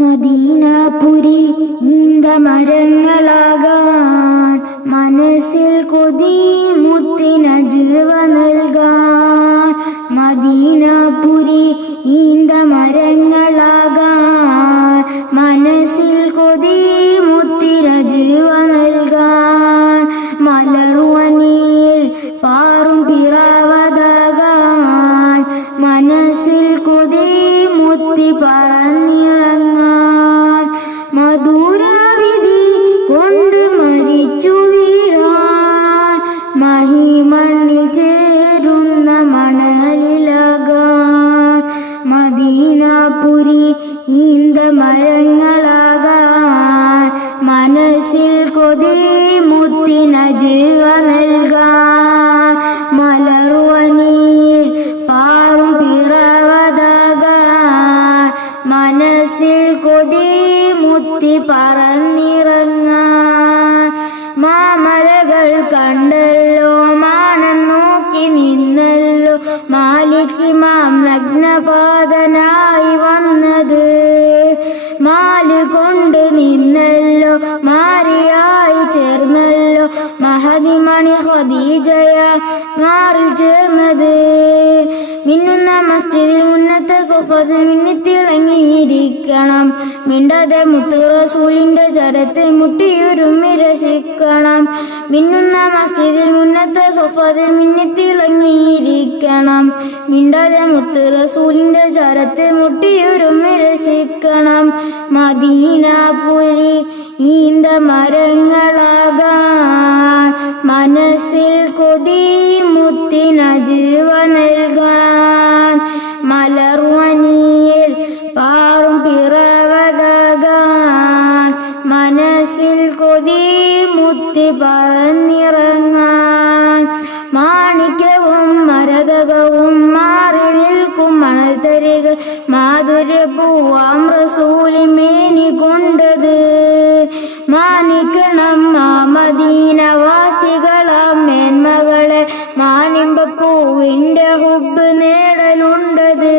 മദീനാപുരി ഈന്തമരങ്ങളാകാൻ മനസ്സിൽ കൊതി മുത്തിനജുവ നൽകാൻ. മദീനാപുരി ഈന്തമരങ്ങളാകാൻ മനസ്സിൽ കൊതി മുത്തിനജുവ നൽകാൻ. മലർവനിയിൽ പാറും പിറവതാകാൻ മനസ്സിൽ കൊതി മുത്തി പറന്നിറങ്ങാൻ. മധുരവിധി കൊണ്ട് മരിച്ചു വീഴാൻ മഹിമണ്ണിൽ ചേരുന്ന മണലിലാകാൻ. മദീനാപുരി ഈന്തമരങ്ങളാകാൻ മനസ്സിൽ കൊതി മുത്തിനജുവ നൽകാൻ. മലർവനിയിൽ പാറും പിറവതാകാൻ മനസ്സിൽ കൊതി മുത്തി പറന്നിറങ്ങാൻ. മാമലകൾ കണ്ടല്ലോ മാനം നോക്കി നിന്നല്ലോ മാലിക്കിമാം നഗ്നപാതനായി വന്നത്. മാല് കൊണ്ട് നിന്നല്ലോ മാരിയായി ചേർന്നല്ലോ മഹദിമണി ഖദീജയ മാറിൽ ചേർന്നത്. മിന്നുന്ന മസ്ജിദിൽ മുന്നത്തെ സൊഫത്തിൽ മിന്നിത്തിളങ്ങിയിരിക്കണം. മിണ്ടാതെ മുത്ത് റസൂലിന്റെ ചരത്ത് മുട്ടിയുരുമ്മി രസിക്കണം. മിന്നുന്ന മസ്ജിദിൽ മുന്നത്തെ സൊഫത്തിൽ മിന്നിത്തിളങ്ങിയിരിക്കണം. മിണ്ടാതെ മുത്ത് റസൂലിന്റെ ചരത്ത് മുട്ടിയുരുമ്മി രസിക്കണം. മദീനാപുരി ഈന്തമരങ്ങളാകാൻ മനസ്സിൽ കൊതി മുത്തിനജുവ നൽകാൻ. മലർവനിയിൽ പാറും പിറവതാകാൻ മനസ്സിൽ കൊതി മുത്തി പറന്നിറങ്ങാൻ. മാണിക്യവും മരതകവും മാറി നിൽക്കും മണൽത്തരികൾ മാധുര്യപൂവാം റസൂലി മേനി കൊണ്ടത്. മാനിക്കണം ആ മദീനവാസികളാം മേന്മകളെ മാനിമ്പപ്പൂവിൻ്റെ ഹുബ് നേടലുണ്ടത്.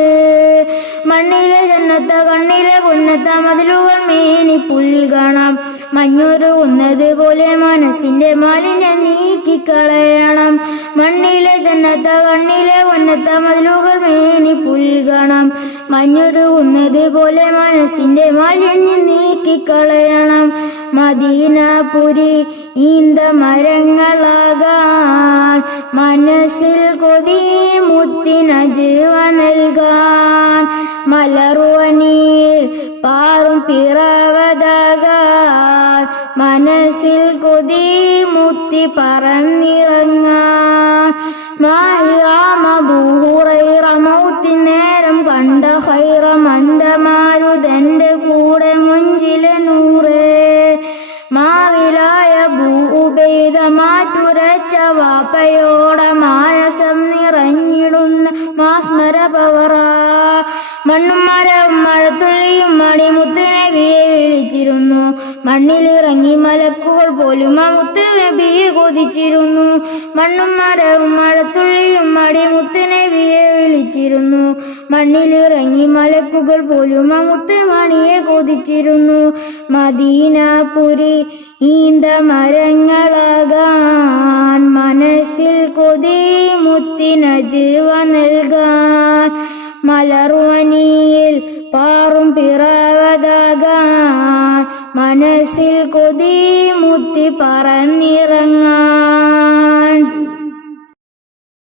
മണ്ണിലെ ജന്നത്ത കണ്ണിലെ പുന്നത്ത മതിലുകൾ മേനി പുൽകണം. മഞ്ഞുരുകുന്നത് പോലെ മനസ്സിന്റെ മാലിന്യം നീക്കിക്കളയണം. മണ്ണിലെ ജന്നത്ത കണ്ണിലെ പുന്നത്ത മതിലുകൾ മേനി പുൽകണം. മഞ്ഞുരുകുന്നത് പോലെ മനസ്സിന്റെ മാലിന്യം നീക്കിക്കളയണം. മദീനാപുരി ഈന്തമരങ്ങളാകാൻ മനസ്സിൽ കൊതി മുത്തിനജുവ നൽകാൻ. മലർവനിയിൽ പാറും പിറവതാകാൻ മനസ്സിൽ കൊതി മുത്തി പറന്നിറങ്ങാൻ. മാഹിറാം അബൂ ഹുറൈറ മൗത്തിൻ നേരം കണ്ട ഖൈറ മന്ദമാരുതന്റെ കൂടെ മുഞ്ചിലെ നൂറേ. മാറിലായ അബൂ ഉബൈദ മാറ്റുരച്ച വാപ്പയോടെ മാനസം നിറഞ്ഞിടുന്ന മാസ്മര പവറ. മണ്ണും മരവും മഴത്തുള്ളിയും മണിമുത്ത് നബിയെ വിളിച്ചിരുന്നു. മണ്ണിലിറങ്ങി മലക്കുകൾ പോലും ആ മുത്ത് നബിയെ കൊതിച്ചിരുന്നു. മണ്ണും മരവും മഴത്തുള്ളിയും മടിമുത്ത് നബിയെ വിളിച്ചിരുന്നു. മണ്ണിലിറങ്ങി മലക്കുകൾ പോലും ആ മുത്ത് മണിയെ കൊതിച്ചിരുന്നു. മദീനാപുരി ഈന്തമരങ്ങളാകാൻ മനസ്സിൽ കൊതി മുത്തിനജുവ നൽകാൻ. മലർവനിയിൽ പാറും പിറവതാകാൻ മനസ്സിൽ കൊതി മുത്തി പറന്നിറങ്ങാൻ.